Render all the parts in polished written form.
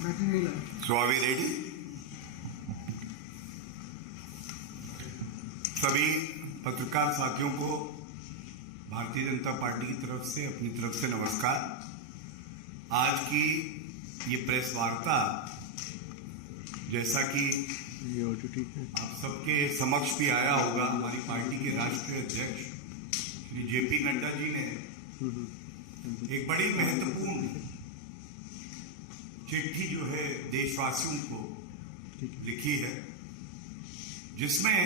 So are we ready? सभी पत्रकार साथियों को भारतीय जनता पार्टी की तरफ से अपनी तरफ से नमस्कार। आज की ये प्रेस वार्ता जैसा कि आप सबके समक्ष भी आया होगा, हमारी पार्टी के राष्ट्रीय अध्यक्ष श्री जेपी नड्डा जी ने एक बड़ी महत्वपूर्ण चिट्ठी जो है देशवासियों को लिखी है, जिसमें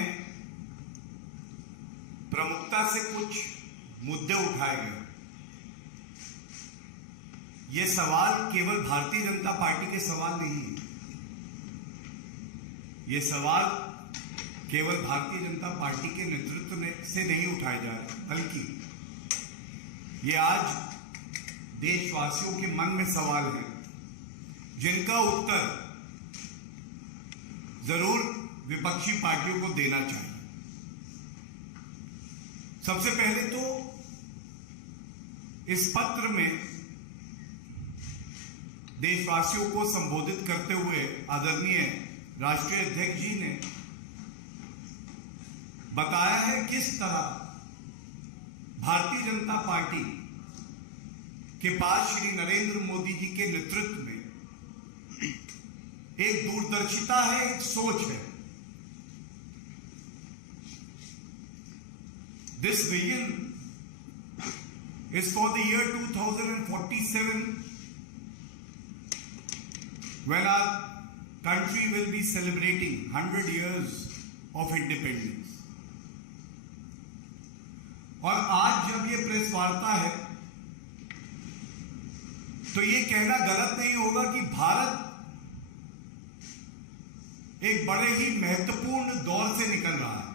प्रमुखता से कुछ मुद्दे उठाए गए। ये सवाल केवल भारतीय जनता पार्टी के सवाल नहीं है, ये सवाल केवल भारतीय जनता पार्टी के नेतृत्व से नहीं उठाए जा रहे, बल्कि ये आज देशवासियों के मन में सवाल है जिनका उत्तर जरूर विपक्षी पार्टियों को देना चाहिए। सबसे पहले तो इस पत्र में देशवासियों को संबोधित करते हुए आदरणीय राष्ट्रीय अध्यक्ष जी ने बताया है किस तरह भारतीय जनता पार्टी के पास श्री नरेंद्र मोदी जी के नेतृत्व में एक दूरदर्शिता है, एक सोच है। This vision is for the year 2047, when our country will be celebrating 100 years of independence. और आज जब ये प्रेस वार्ता है तो ये कहना गलत नहीं होगा कि भारत एक बड़े ही महत्वपूर्ण दौर से निकल रहा है,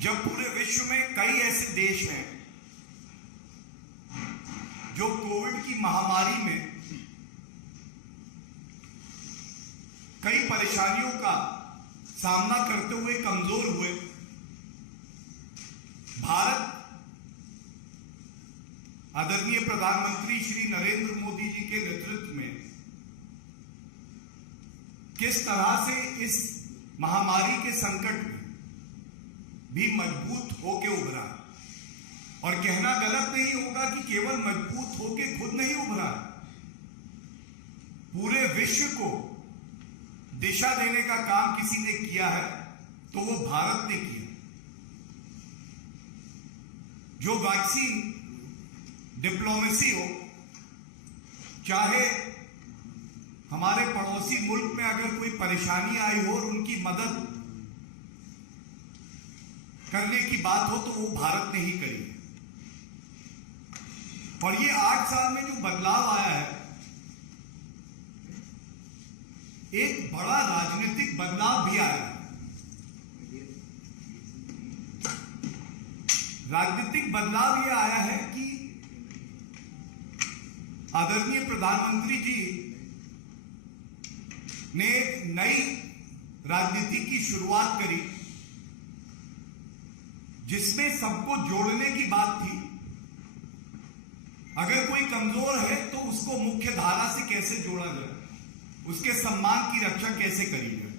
जब पूरे विश्व में कई ऐसे देश हैं जो कोविड की महामारी में कई परेशानियों का सामना करते हुए कमजोर हुए। भारत आदरणीय प्रधानमंत्री श्री नरेंद्र मोदी जी के नेतृत्व में किस तरह से इस महामारी के संकट में भी मजबूत होके उभरा, और कहना गलत नहीं होगा कि केवल मजबूत होके खुद नहीं उभरा, पूरे विश्व को दिशा देने का काम किसी ने किया है तो वो भारत ने किया। जो वैक्सीन डिप्लोमेसी हो, चाहे हमारे पड़ोसी मुल्क में अगर कोई परेशानी आई हो और उनकी मदद करने की बात हो तो वो भारत ने ही करी है। और ये 8 साल में जो बदलाव आया है, एक बड़ा राजनीतिक बदलाव भी आया है। राजनीतिक बदलाव ये आया है कि आदरणीय प्रधानमंत्री जी ने एक नई राजनीति की शुरुआत करी, जिसमें सबको जोड़ने की बात थी। अगर कोई कमजोर है तो उसको मुख्य धारा से कैसे जोड़ा जाए, उसके सम्मान की रक्षा कैसे करी जाए।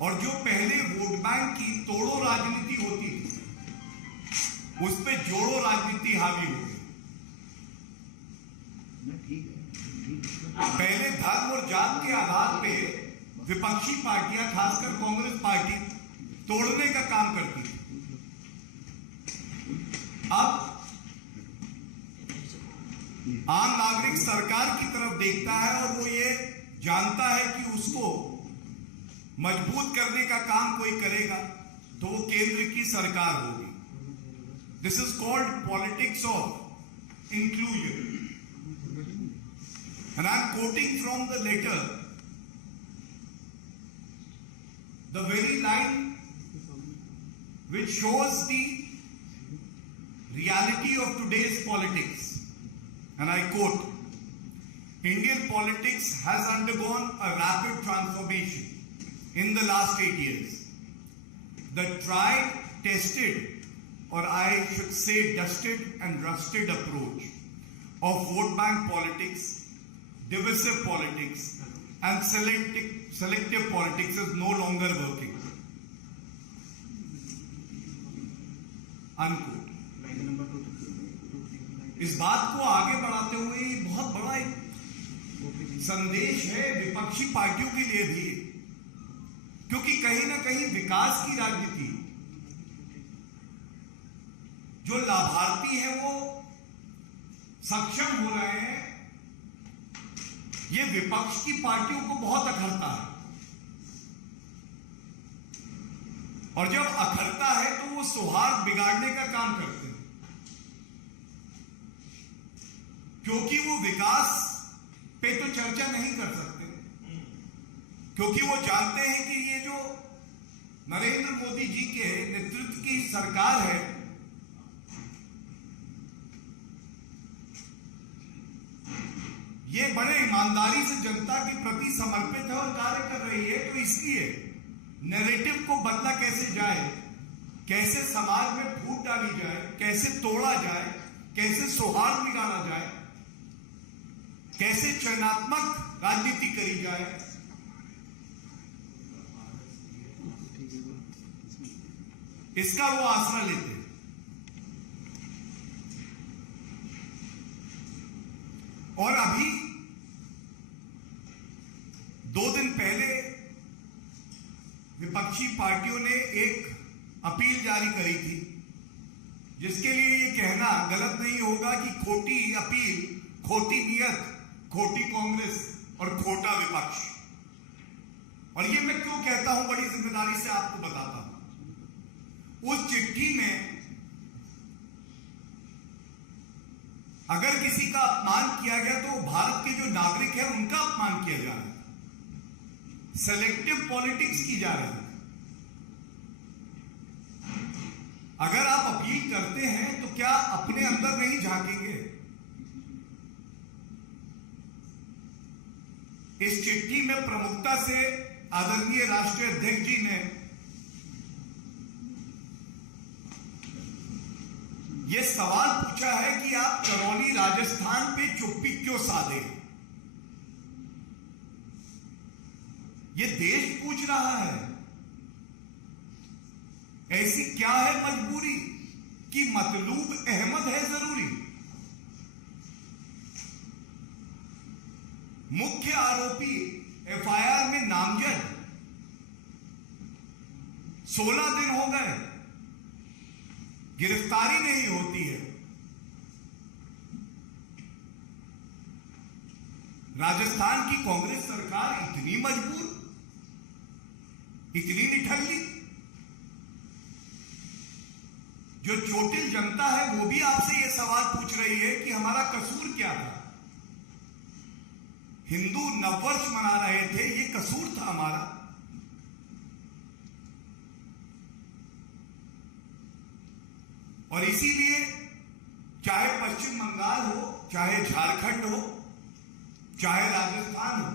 और जो पहले वोट बैंक की तोड़ो राजनीति होती थी, उस पे जोड़ो राजनीति हावी हो गई। पहले धर्म और जात के आधार पे विपक्षी पार्टियां, खासकर कांग्रेस पार्टी, तोड़ने का काम करती थी। अब आम नागरिक सरकार की तरफ देखता है और वो ये जानता है कि उसको मजबूत करने का काम कोई करेगा तो वो केंद्र की सरकार होगी। This is called politics of inclusion. And I'm quoting from the letter, the very line which shows the reality of today's politics. And I quote, Indian politics has undergone a rapid transformation in the last 8 years. The tried tested, or I should say dusted and rusted approach of vote bank politics, divisive politics, and selective politics is no longer working. Unquote. इस बात को आगे बढ़ाते हुए बहुत बड़ा एक संदेश है विपक्षी पार्टियों के लिए भी, क्योंकि कहीं ना कहीं विकास की राजनीति, जो लाभार्थी हैं वो सक्षम हो रहे हैं, ये विपक्ष की पार्टियों को बहुत अखरता है। और जब अखरता है तो वो सौहार्द बिगाड़ने का काम करते हैं, क्योंकि वो विकास पे तो चर्चा नहीं कर सकते, क्योंकि वो जानते हैं कि ये जो नरेंद्र मोदी जी के नेतृत्व की सरकार है, ये बड़े ईमानदारी से जनता के प्रति समर्पित है और कार्य कर रही है। तो इसलिए नैरेटिव को बदला कैसे जाए, कैसे समाज में फूट डाली जाए, कैसे तोड़ा जाए, कैसे सौहार्द निकाला जाए, कैसे चयनात्मक राजनीति करी जाए, इसका वो आसरा लेते हैं। और अभी 2 दिन पहले विपक्षी पार्टियों ने एक अपील जारी करी थी, जिसके लिए ये कहना गलत नहीं होगा कि खोटी अपील, खोटी नियत, खोटी कांग्रेस और खोटा विपक्ष। और ये मैं क्यों कहता हूं, बड़ी जिम्मेदारी से आपको बताता हूं। उस चिट्ठी में अगर किसी का अपमान किया गया तो भारत के जो नागरिक हैं उनका अपमान किया जा रहा है, सेलेक्टिव पॉलिटिक्स की जा रही है। अगर आप अपील करते हैं तो क्या अपने अंदर नहीं झांकेंगे? इस चिट्ठी में प्रमुखता से आदरणीय राष्ट्रीय अध्यक्ष जी ने यह सवाल पूछा है कि आप करौली राजस्थान पे चुप्पी क्यों साधे। यह देश पूछ रहा है, ऐसी क्या है मजबूरी कि मतलूब अहमद है जरूरी। मुख्य आरोपी एफआईआर में नामजद 16 दिन हो गए, गिरफ्तारी नहीं होती है। राजस्थान की कांग्रेस सरकार इतनी मजबूर, इतनी निठल्ली, जो चोटिल जनता है वो भी आपसे यह सवाल पूछ रही है कि हमारा कसूर क्या था। हिंदू नववर्ष मना रहे थे, ये कसूर था हमारा। और इसीलिए चाहे पश्चिम बंगाल हो, चाहे झारखंड हो, चाहे राजस्थान हो,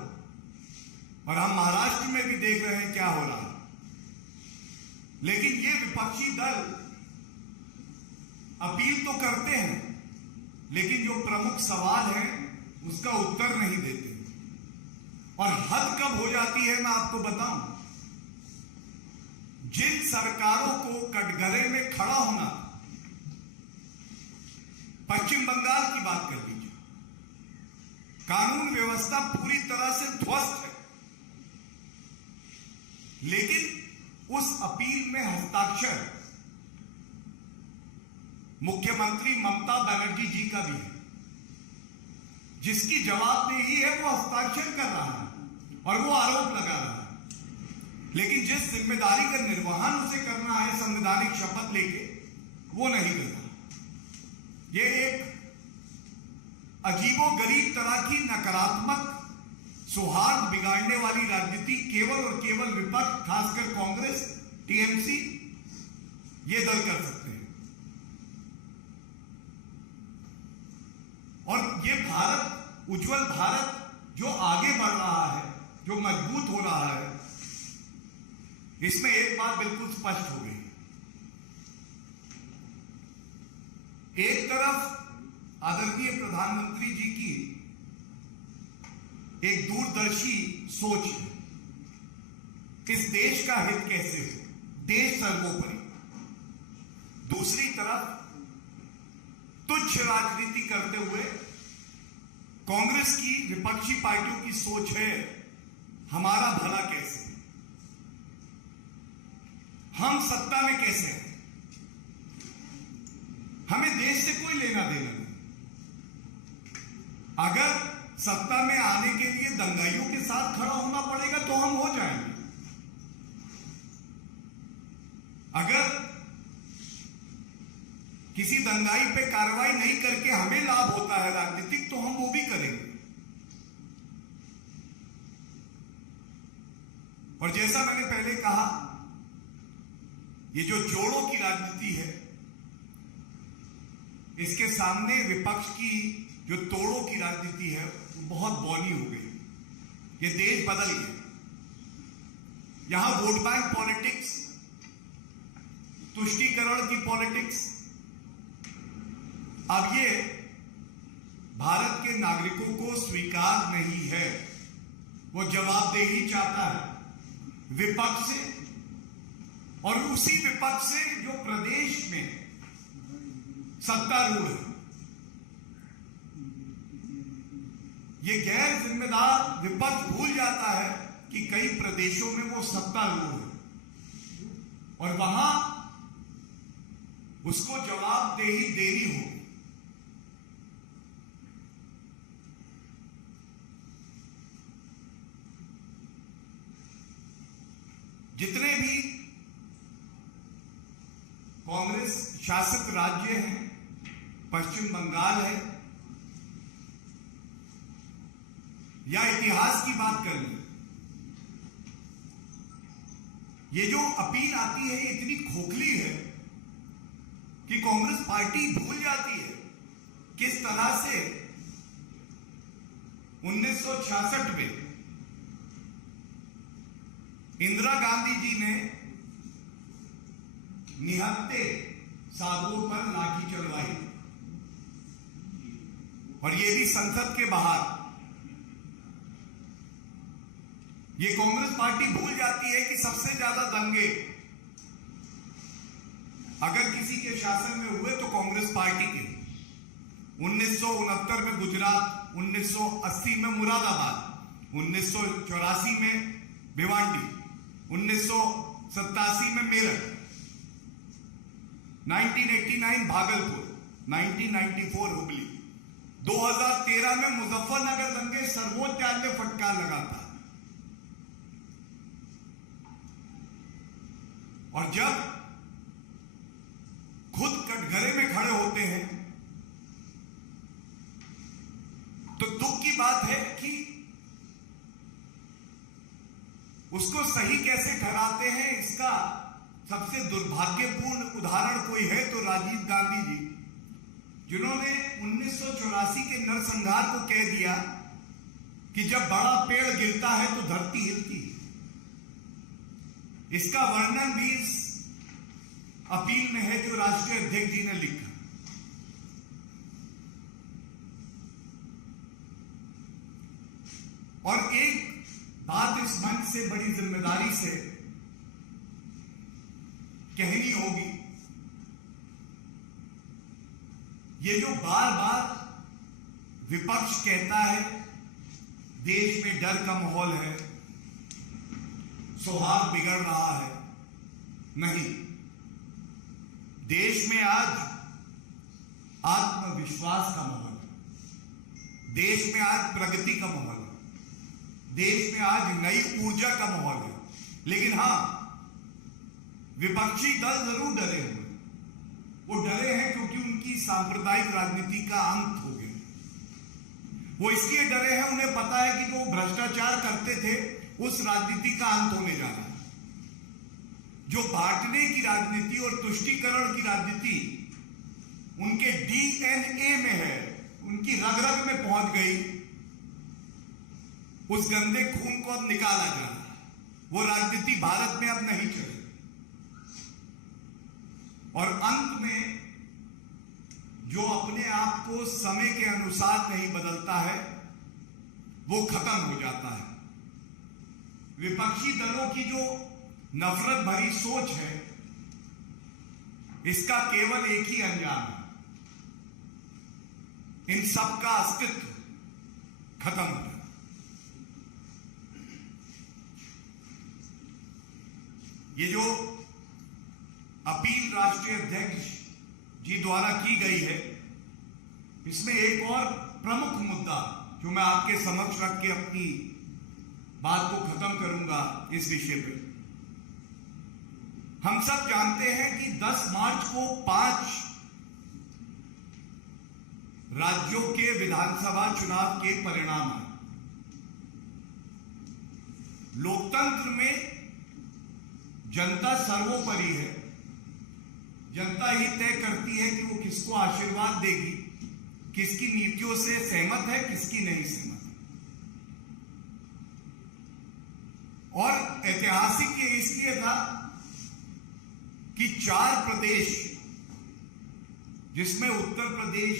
और हम महाराष्ट्र में भी देख रहे हैं क्या हो रहा है, लेकिन ये विपक्षी दल अपील तो करते हैं, लेकिन जो प्रमुख सवाल है उसका उत्तर नहीं देते। और हद कब हो जाती है मैं आपको बताऊं, जिन सरकारों को कटघरे में खड़ा होना, पश्चिम बंगाल की बात कर लीजिए, कानून व्यवस्था पूरी तरह से ध्वस्त है, लेकिन उस अपील में हस्ताक्षर मुख्यमंत्री ममता बनर्जी जी का भी है, जिसकी जवाबदेही है वो हस्ताक्षर कर रहा है और वो आरोप लगा रहा है, लेकिन जिस जिम्मेदारी का निर्वहन उसे करना है संवैधानिक शपथ लेके, वो नहीं कर रहा। ये एक अजीबोगरीब तरह की नकारात्मक सौहार्द बिगाड़ने वाली राजनीति केवल और केवल विपक्ष, खासकर कांग्रेस, टीएमसी, ये दल कर सकते हैं। और ये भारत, उज्जवल भारत जो आगे बढ़ रहा है, जो मजबूत हो रहा है, इसमें एक बात बिल्कुल स्पष्ट हो गई एक तरफ आदरणीय प्रधानमंत्री जी की एक दूरदर्शी सोच है, इस देश का हित कैसे हो, देश सर्वोपरि। दूसरी तरफ तुच्छ राजनीति करते हुए कांग्रेस की, विपक्षी पार्टियों की सोच है हमारा भला कैसे, हम सत्ता में कैसे हैं, हमें देश से कोई लेना देना नहीं। अगर सत्ता में आने के लिए दंगाइयों के साथ खड़ा होना पड़ेगा तो हम हो जाएंगे। अगर किसी दंगाई पे कार्रवाई नहीं करके हमें लाभ होता है राजनीतिक, तो हम वो भी करेंगे। और जैसा मैंने पहले कहा, ये जो जोड़ों की राजनीति है, इसके सामने विपक्ष की जो तोड़ों की राजनीति है वो बहुत बौनी हो गई। ये देश बदल गया। यहां वोट बैंक पॉलिटिक्स, तुष्टीकरण की पॉलिटिक्स, अब ये भारत के नागरिकों को स्वीकार नहीं है। वो जवाबदेही चाहता है विपक्ष से, और उसी विपक्ष से जो प्रदेश में सत्तारूढ़ है। ये गैर जिम्मेदार विपक्ष भूल जाता है कि कई प्रदेशों में वो सत्तारूढ़ है और वहां उसको जवाबदेही देनी हो। जितने भी कांग्रेस शासित राज्य हैं, पश्चिम बंगाल है, या इतिहास की बात कर लें, ये जो अपील आती है ये इतनी खोखली है कि कांग्रेस पार्टी भूल जाती है किस तरह से 1966 में इंदिरा गांधी जी ने निहत्थे साधुओं पर लाठी चलवाई, और ये भी संसद के बाहर। ये कांग्रेस पार्टी भूल जाती है कि सबसे ज्यादा दंगे अगर किसी के शासन में हुए तो कांग्रेस पार्टी के। 1969 में गुजरात, 1980 में मुरादाबाद, 1984 में भिवांडी, 1987 में मेरठ, 1989 भागलपुर, 1994 हुगली, 2013 में मुजफ्फरनगर दंगे सर्वोच्च न्यायालय में फटकार लगाता। और जब खुद कटघरे में खड़े होते हैं तो दुख की बात है कि उसको सही कैसे ठहराते हैं। इसका सबसे दुर्भाग्यपूर्ण उदाहरण कोई है तो राजीव गांधी जी, जिन्होंने 1984 के नरसंहार को कह दिया कि जब बड़ा पेड़ गिरता है तो धरती हिलती है। इसका वर्णन भी इस अपील में है जो राष्ट्रीय अध्यक्ष जी ने लिखा। और एक बात इस मंच से बड़ी जिम्मेदारी से कहनी होगी, ये जो बार बार विपक्ष कहता है देश में डर का माहौल है, सौहार्द बिगड़ रहा है, नहीं, देश में आज आत्मविश्वास का माहौल है, देश में आज प्रगति का माहौल है, देश में आज नई ऊर्जा का माहौल है। लेकिन हां, विपक्षी दल जरूर डरे हुए हैं। वो डरे हैं क्योंकि उनकी सांप्रदायिक राजनीति का अंत हो गया। वो इसलिए डरे हैं, उन्हें पता है कि जो भ्रष्टाचार करते थे उस राजनीति का अंत होने जा रहा है। जो बांटने की राजनीति और तुष्टीकरण की राजनीति उनके डीएनए में है, उनकी रग रग में पहुंच गई, उस गंदे खून को अब निकाला जा रहा है। वो राजनीति भारत में अब नहीं चलेगी। और अंत में जो अपने आप को समय के अनुसार नहीं बदलता है वो खत्म हो जाता है। विपक्षी दलों की जो नफरत भरी सोच है, इसका केवल एक ही अंजाम है, इन सब का अस्तित्व खत्म हो जाए। ये जो अपील राष्ट्रीय अध्यक्ष जी द्वारा की गई है, इसमें एक और प्रमुख मुद्दा जो मैं आपके समक्ष रख के अपनी बात को खत्म करूंगा इस विषय पे। हम सब जानते हैं कि 10 मार्च को 5 राज्यों के विधानसभा चुनाव के परिणाम हैं। लोकतंत्र में जनता सर्वोपरि है। जनता ही तय करती है कि वो किसको आशीर्वाद देगी, किसकी नीतियों से सहमत है, किसकी नहीं सहमत है। और ऐतिहासिक ये इसलिए था कि 4 प्रदेश, जिसमें उत्तर प्रदेश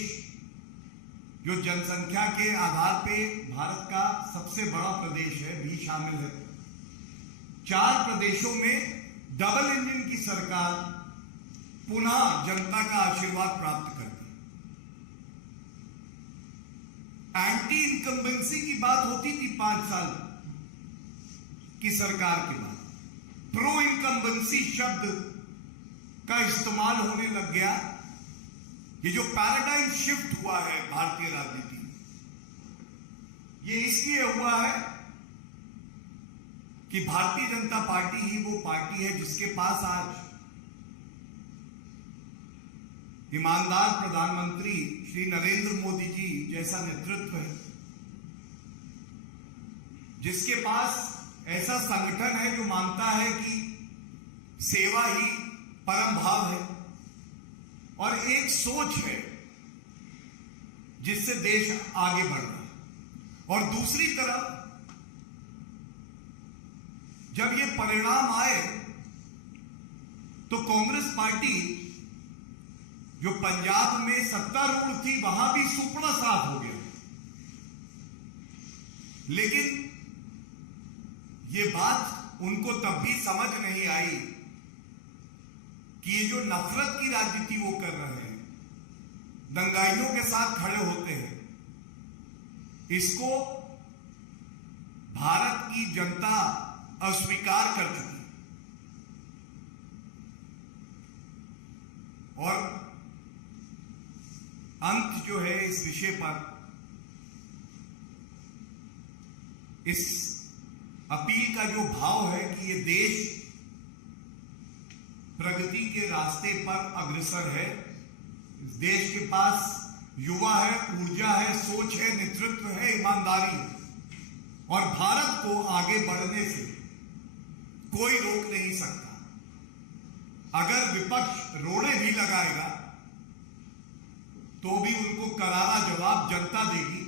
जो जनसंख्या के आधार पे भारत का सबसे बड़ा प्रदेश है, भी शामिल है। 4 प्रदेशों में डबल इंजन की सरकार पुनः जनता का आशीर्वाद प्राप्त करती। एंटी इनकम्बेंसी की बात होती थी 5 साल की सरकार के बाद। प्रो इनकम्बेंसी शब्द का इस्तेमाल होने लग गया। ये जो पैराडाइम शिफ्ट हुआ है भारतीय राजनीति में, ये इसलिए हुआ है कि भारतीय जनता पार्टी ही वो पार्टी है जिसके पास आज ईमानदार प्रधानमंत्री श्री नरेंद्र मोदी जी जैसा नेतृत्व है, जिसके पास ऐसा संगठन है जो मानता है कि सेवा ही परम भाव है, और एक सोच है जिससे देश आगे बढ़ रहा है। और दूसरी तरफ जब ये परिणाम आए तो कांग्रेस पार्टी जो पंजाब में सत्तारूढ़ थी, वहां भी सुपड़ा साफ हो गया। लेकिन ये बात उनको तब भी समझ नहीं आई कि ये जो नफरत की राजनीति वो कर रहे हैं, दंगाइयों के साथ खड़े होते हैं, इसको भारत की जनता अस्वीकार कर चुकी। और अंत जो है इस विषय पर, इस अपील का जो भाव है कि ये देश प्रगति के रास्ते पर अग्रसर है। इस देश के पास युवा है, ऊर्जा है, सोच है, नेतृत्व है, ईमानदारी है, और भारत को आगे बढ़ने से कोई रोक नहीं सकता। अगर विपक्ष रोड़े भी लगाएगा तो भी उनको करारा जवाब जनता देगी,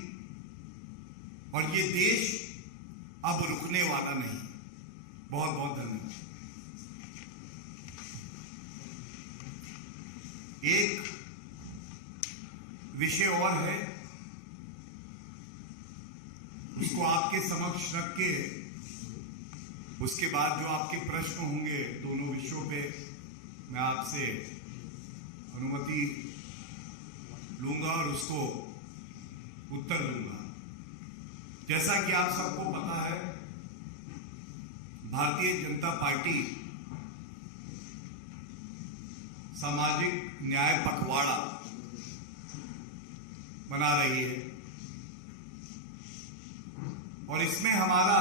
और ये देश अब रुकने वाला नहीं। बहुत बहुत धन्यवाद। एक विषय और है, उसको आपके समक्ष रख के उसके बाद जो आपके प्रश्न होंगे दोनों विषयों पे मैं आपसे अनुमति लूंगा और उसको उत्तर दूंगा। जैसा कि आप सबको पता है, भारतीय जनता पार्टी सामाजिक न्याय पखवाड़ा बना रही है, और इसमें हमारा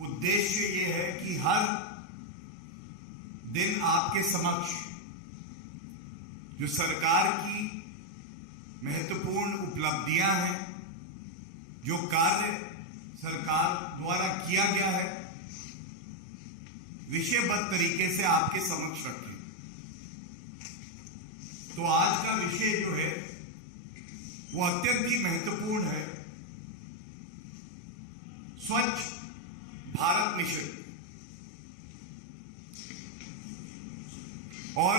उद्देश्य ये है कि हर दिन आपके समक्ष जो सरकार की महत्वपूर्ण उपलब्धियां हैं, जो कार्य सरकार द्वारा किया गया है, विषयबद्ध तरीके से आपके समक्ष रखें। तो आज का विषय जो है वो अत्यंत ही महत्वपूर्ण है, स्वच्छ भारत मिशन। और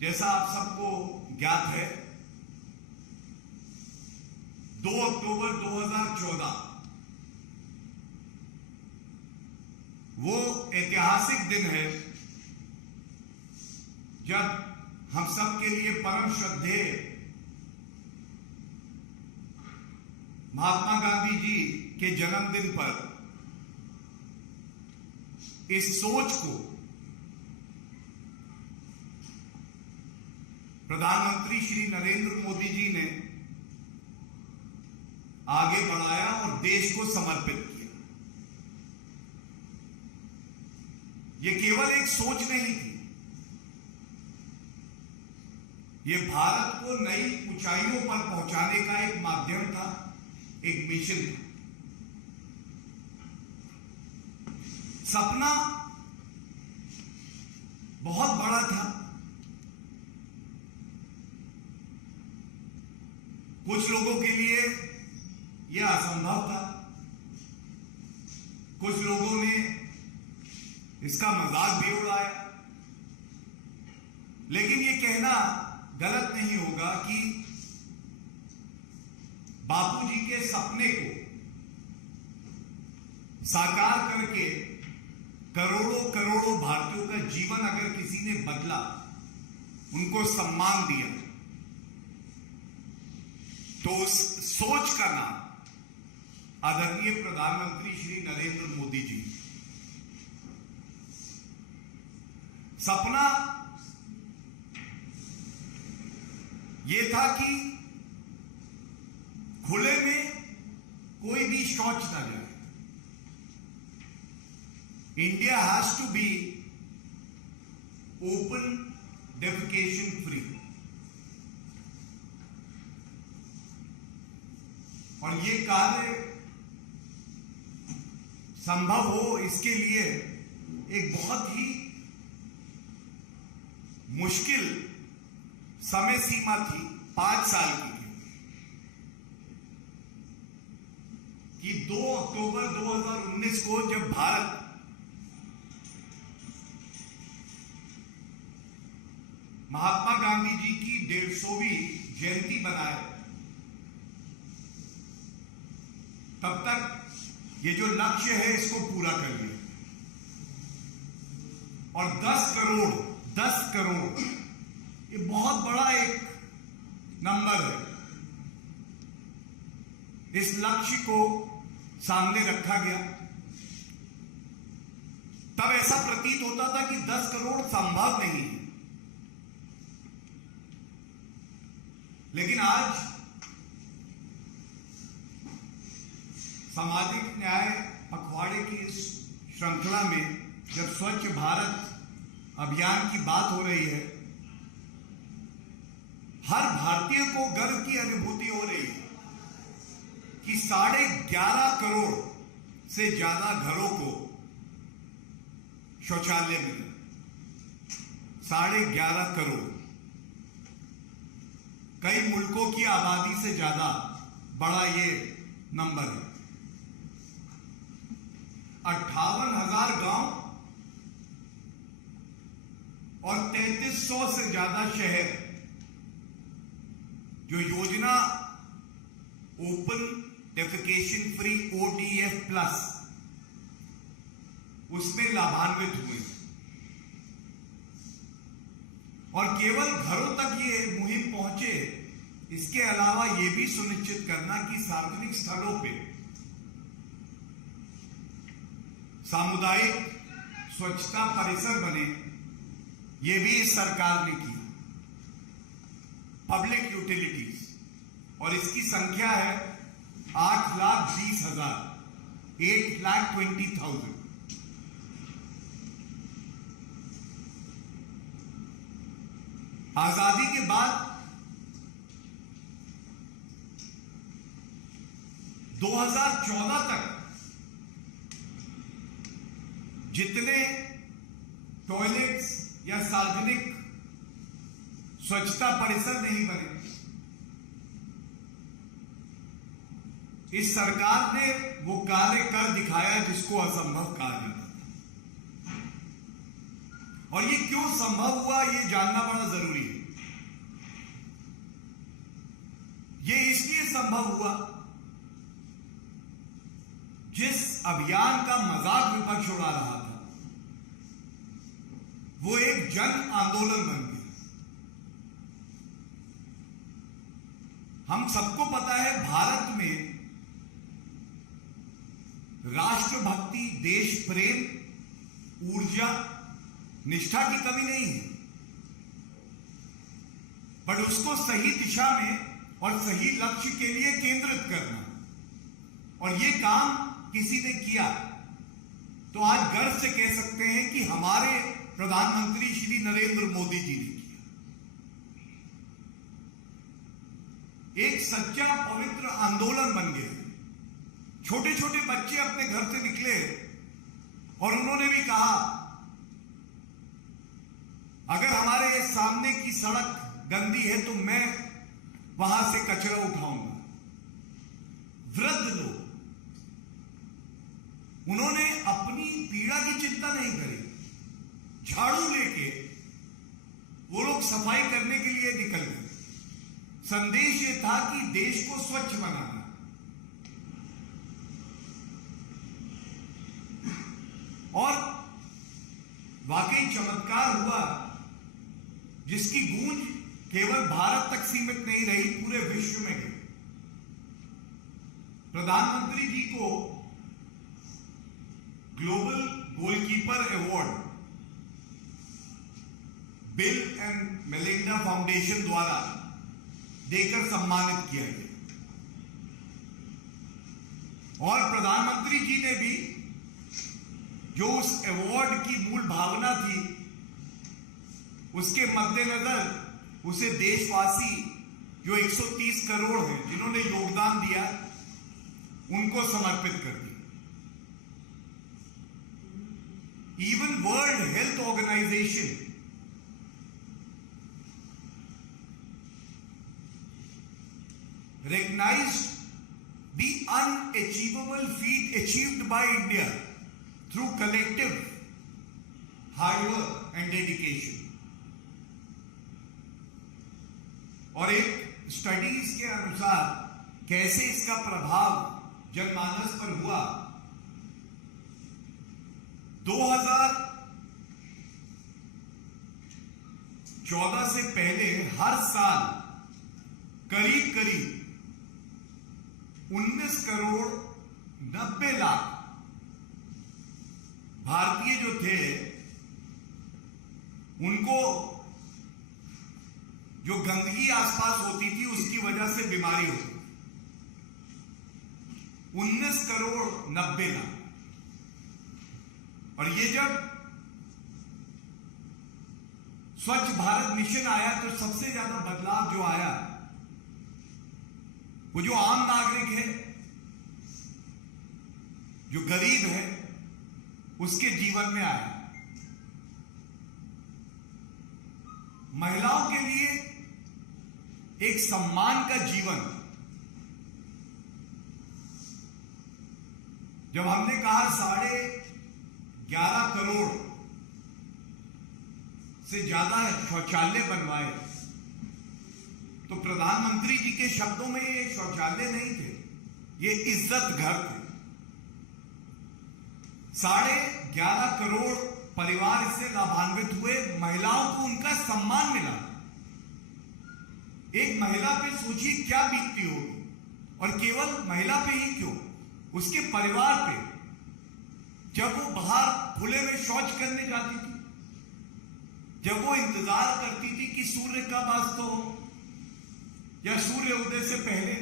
जैसा आप सबको ज्ञात है, 2 अक्टूबर 2014 वो ऐतिहासिक दिन है जब हम सब के लिए परम श्रद्धेय महात्मा गांधी जी के जन्मदिन पर इस सोच को प्रधानमंत्री श्री नरेंद्र मोदी जी ने आगे बढ़ाया और देश को समर्पित किया। यह केवल एक सोच नहीं थी, यह भारत को नई ऊंचाइयों पर पहुंचाने का एक माध्यम था, एक मिशन था। सपना बहुत बड़ा था। कुछ लोगों के लिए यह असंभव था, कुछ लोगों ने इसका मजाक भी उड़ाया, लेकिन यह कहना गलत नहीं होगा कि बापूजी के सपने को साकार करके करोड़ों करोड़ों भारतीयों का जीवन अगर किसी ने बदला, उनको सम्मान दिया, तो उस सोच का नाम आदरणीय प्रधानमंत्री श्री नरेंद्र मोदी जी। सपना यह था कि खुले में कोई भी शौच ना जाए। India has to be open defecation free. और यह कार्य संभव हो, इसके लिए एक बहुत ही मुश्किल समय सीमा थी, 5 साल की, कि 2 अक्टूबर 2019 को जब भारत महात्मा गांधी जी की 150वीं जयंती बनाए, तब तक ये जो लक्ष्य है इसको पूरा कर लिया। और 10 करोड़ ये बहुत बड़ा एक नंबर है। इस लक्ष्य को सामने रखा गया। तब ऐसा प्रतीत होता था कि 10 करोड़ संभव नहीं है, लेकिन आज सामाजिक न्याय पखवाड़े की इस श्रृंखला में जब स्वच्छ भारत अभियान की बात हो रही है, हर भारतीय को गर्व की अनुभूति हो रही है कि 11.5 करोड़ से ज्यादा घरों को शौचालय मिले। 11.5 करोड़, कई मुल्कों की आबादी से ज्यादा बड़ा ये नंबर है। 58,000 गांव और 3300 से ज्यादा शहर जो योजना open defecation free ODF plus उसमें लाभान्वित हुए। और केवल घरों तक ये मुहिम पहुंचे, इसके अलावा यह भी सुनिश्चित करना कि सार्वजनिक स्थलों पे सामुदायिक स्वच्छता परिसर बने, यह भी इस सरकार ने किया। पब्लिक यूटिलिटीज, और इसकी संख्या है 8,20,000, 8,20,000। आजादी के बाद 2014 तक जितने टॉयलेट्स या सार्वजनिक स्वच्छता परिसर नहीं बने, इस सरकार ने वो कार्य कर दिखाया जिसको असंभव कहा जाता था। और ये क्यों संभव हुआ, ये जानना बड़ा जरूरी है। ये इसलिए संभव हुआ, जिस अभियान का मजाक विपक्ष उड़ा रहा था वो एक जन आंदोलन बन गया। हम सबको पता है भारत में राष्ट्रभक्ति, देश प्रेम, ऊर्जा, निष्ठा की कमी नहीं है, पर उसको सही दिशा में और सही लक्ष्य के लिए केंद्रित करना, और ये काम किसी ने किया तो आज गर्व से कह सकते हैं कि हमारे प्रधानमंत्री श्री नरेंद्र मोदी जी ने किया। एक सच्चा पवित्र आंदोलन बन गया। छोटे छोटे बच्चे अपने घर से निकले और उन्होंने भी कहा, अगर हमारे सामने की सड़क गंदी है तो मैं वहां से कचरा उठाऊंगा। वृद्ध लोग, उन्होंने अपनी पीड़ा की चिंता नहीं करी, झाड़ू लेके वो लोग सफाई करने के लिए निकल गए। संदेश ये था कि देश को स्वच्छ बनाना। और वाकई चमत्कार हुआ, जिसकी गूंज केवल भारत तक सीमित नहीं रही, पूरे विश्व में गई। प्रधानमंत्री जी को global goalkeeper award bill and Melinda foundation द्वारा देकर सम्मानित किया गया। और प्रधानमंत्री जी ने भी जो उस अवार्ड की मूल भावना थी, उसके मद्देनजर उसे देशवासी जो 130 करोड़ हैं जिन्होंने योगदान दिया, उनको समर्पित कर दिया। Even World Health Organization recognized the unachievable feat achieved by India through collective hard work and dedication. और एक स्टडीज के अनुसार कैसे इसका प्रभाव जनमानस पर हुआ, 2014 से पहले हर साल करीब 19 करोड़ 90 लाख भारतीय जो थे, उनको जो गंदगी आसपास होती थी उसकी वजह से बीमारी होती। 19 करोड़ 90 लाख। और ये जब स्वच्छ भारत मिशन आया तो सबसे ज्यादा बदलाव जो आया वो जो आम नागरिक है, जो गरीब है, उसके जीवन में आया। महिलाओं के लिए एक सम्मान का जीवन। जब हमने कहा 11.5 करोड़ से ज्यादा शौचालय बनवाए, तो प्रधानमंत्री जी के शब्दों में ये शौचालय नहीं थे, ये इज्जत घर थे। 11.5 करोड़ परिवार इससे लाभान्वित हुए। महिलाओं को उनका सम्मान मिला। एक महिला पे सोचिए क्या बीतती होगी, और केवल महिला पे ही क्यों, उसके परिवार पे। जब वो बाहर खुले में शौच करने जाती थी, जब वो इंतजार करती थी कि सूर्य कब अस्त हो या सूर्य उदय से पहले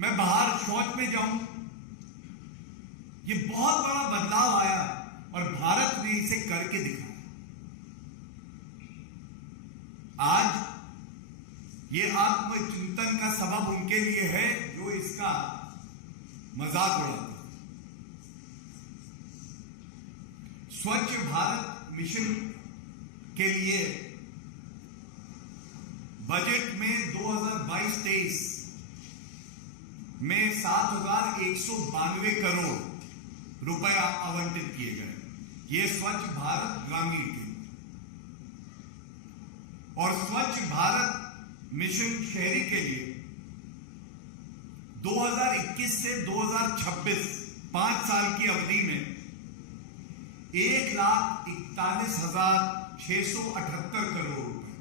मैं बाहर शौच में जाऊं, ये बहुत बड़ा बदलाव आया और भारत ने इसे करके दिखाया। आज ये आत्मचिंतन का सबब उनके लिए है जो इसका मजाक उड़ाते। स्वच्छ भारत मिशन के लिए बजट में 2022-23 में 7,192 करोड़ रुपए आवंटित किए गए। ये स्वच्छ भारत ग्रामीण के लिए और स्वच्छ भारत मिशन शहरी के लिए 2021 से 2026 5 साल की अवधि में 1,41,678 करोड़ रुपए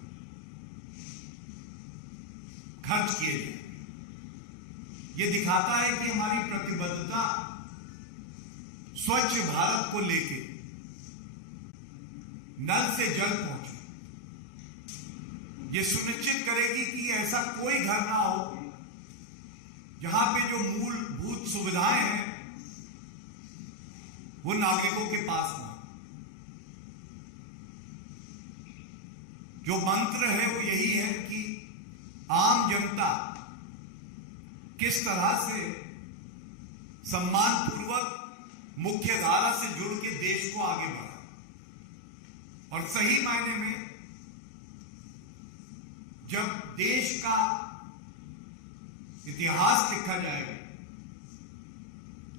खर्च किए गए। यह दिखाता है कि हमारी प्रतिबद्धता स्वच्छ भारत को लेके नल से जल पहुंचे, यह सुनिश्चित करेगी कि ऐसा कोई घर ना हो जहां पे जो मूलभूत सुविधाएं हैं वो नागरिकों के पास ना। जो मंत्र है वो यही है कि आम जनता किस तरह से सम्मानपूर्वक मुख्य धारा से जुड़ के देश को आगे बढ़ा और सही मायने में जब देश का इतिहास लिखा जाएगा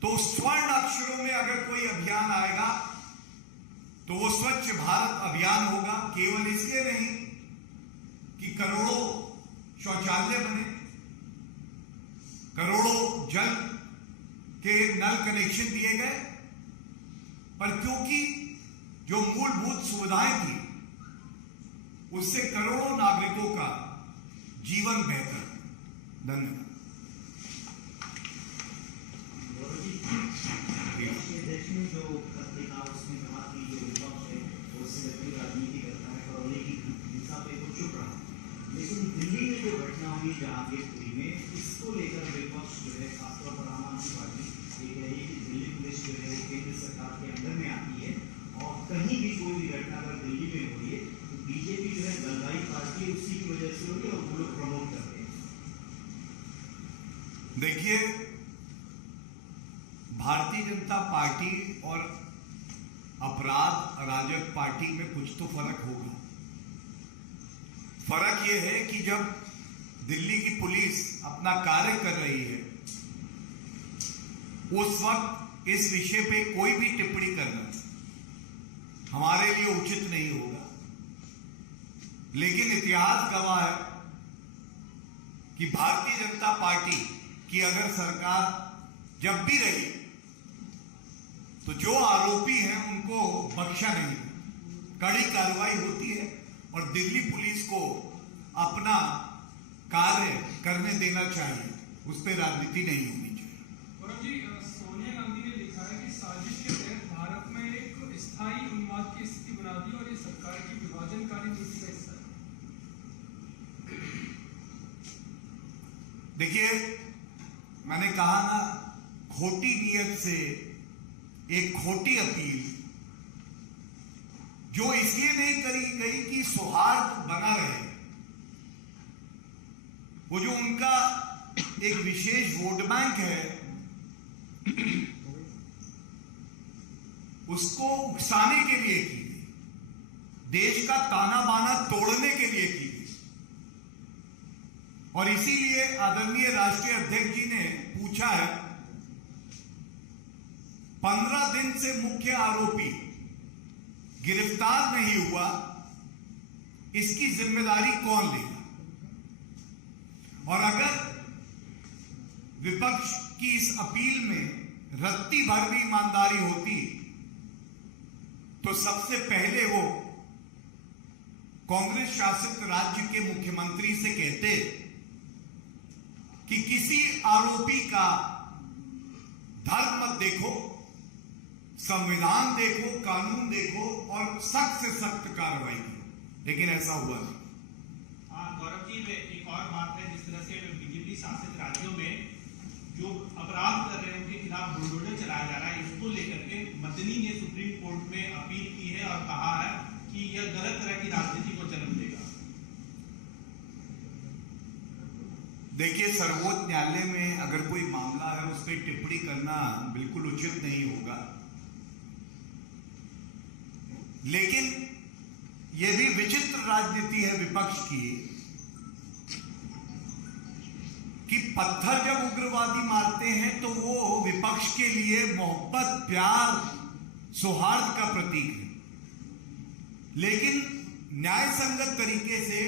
तो स्वर्ण अक्षरों में अगर कोई अभियान आएगा तो वो स्वच्छ भारत अभियान होगा। केवल इसलिए नहीं कि करोड़ों शौचालय बने, करोड़ों जल के नल कनेक्शन दिए गए, पर क्योंकि जो मूलभूत सुविधाएं थी उससे करोड़ों नागरिकों का जीवन बेहतर। धन्यवाद। देश में जो पत्रिका उसने कहा कि जो विपक्ष है वो सिलेक्टिव राजनीति करता है, करौली की हिंसा पे वो चुप रहा, लेकिन दिल्ली में जो घटना हुई जहांगीरपुरी में इसको लेकर विपक्ष जो है खासतौर पर आम आदमी पार्टी ये कह रही है कि दिल्ली पुलिस जो है वो केंद्र सरकार के अंदर में आती है और कहीं भी कोई भी घटना अगर दिल्ली में हो रही है तो बीजेपी जो है दलगाई पार्टी उसी की वजह से हो रही है और वो लोग प्रमोट करते हैं। देखिए, भारतीय जनता पार्टी और अपराध अराजक पार्टी में कुछ तो फर्क होगा। फर्क यह है कि जब दिल्ली की पुलिस अपना कार्य कर रही है उस वक्त इस विषय पे कोई भी टिप्पणी करना हमारे लिए उचित नहीं होगा, लेकिन इतिहास गवाह है कि भारतीय जनता पार्टी की अगर सरकार जब भी रही तो जो आरोपी हैं उनको बख्शा नहीं, कड़ी कार्रवाई होती है और दिल्ली पुलिस को अपना कार्य करने देना चाहिए, उस पर राजनीति नहीं होनी चाहिए। गौरव जी, सोनिया गांधी ने लिखा है कि साजिश के तहत भारत में एक स्थायी उन्माद की स्थिति बना दी और ये सरकार की विभाजनकारी नीति का हिस्सा है। देखिए, मैंने कहा ना, खोटी नीयत से एक खोटी अपील जो इसलिए नहीं करी गई कि सौहार्द बना रहे, वो जो उनका एक विशेष वोट बैंक है उसको उकसाने के लिए की गई, देश का ताना बाना तोड़ने के लिए की गई। और इसीलिए आदरणीय राष्ट्रीय अध्यक्ष जी ने पूछा है 15 दिन से मुख्य आरोपी गिरफ्तार नहीं हुआ, इसकी जिम्मेदारी कौन लेगा। और अगर विपक्ष की इस अपील में रत्ती भर भी ईमानदारी होती तो सबसे पहले वो कांग्रेस शासित राज्य के मुख्यमंत्री से कहते कि किसी आरोपी का धर्म मत देखो, संविधान देखो, कानून देखो और सख्त से सख्त कार्रवाई करो, लेकिन ऐसा हुआ नहीं। गौरव जी, एक और बात है, जिस तरह से बीजेपी शासित राज्यों में जो अपराध कर रहे हैं उनके खिलाफ बुलडोजर चलाया जा रहा है, इसको लेकर के मदनी ने सुप्रीम कोर्ट में अपील की है और कहा है कि यह गलत तरह की राजनीति को जन्म देगा। देखिए, सर्वोच्च न्यायालय में अगर कोई मामला है उस पर टिप्पणी करना बिल्कुल उचित नहीं होगा, लेकिन यह भी विचित्र राजनीति है विपक्ष की कि पत्थर जब उग्रवादी मारते हैं तो वो विपक्ष के लिए मोहब्बत, प्यार, सौहार्द का प्रतीक है, लेकिन न्याय संगत तरीके से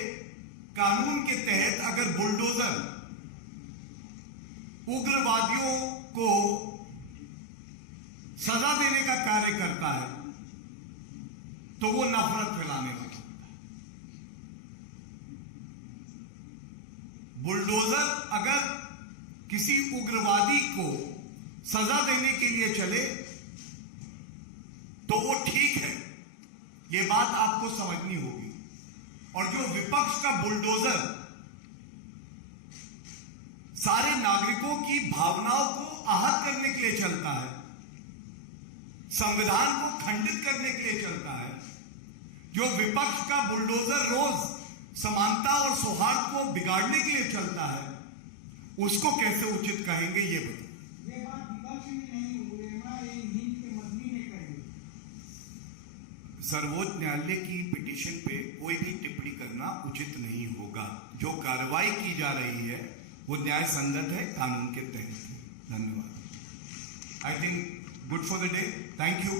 कानून के तहत अगर बुलडोजर उग्रवादियों को सजा देने का कार्य करता है तो वो नफरत फैलाने वाला होता है। बुलडोजर अगर किसी उग्रवादी को सजा देने के लिए चले तो वो ठीक है, ये बात आपको समझनी होगी। और जो विपक्ष का बुलडोजर सारे नागरिकों की भावनाओं को आहत करने के लिए चलता है, संविधान को खंडित करने के लिए चलता है, जो विपक्ष का बुलडोजर रोज समानता और सौहार्द को बिगाड़ने के लिए चलता है, उसको कैसे उचित कहेंगे ये बताओ। ये बात विपक्ष में नहीं, उलेमा ये हिंद के मजहबी ने कही। सर्वोच्च न्यायालय की पिटीशन पे कोई भी टिप्पणी करना उचित नहीं होगा। जो कार्रवाई की जा रही है वो न्याय संगत है, कानून के तहत है। धन्यवाद। I think good for the day. Thank you.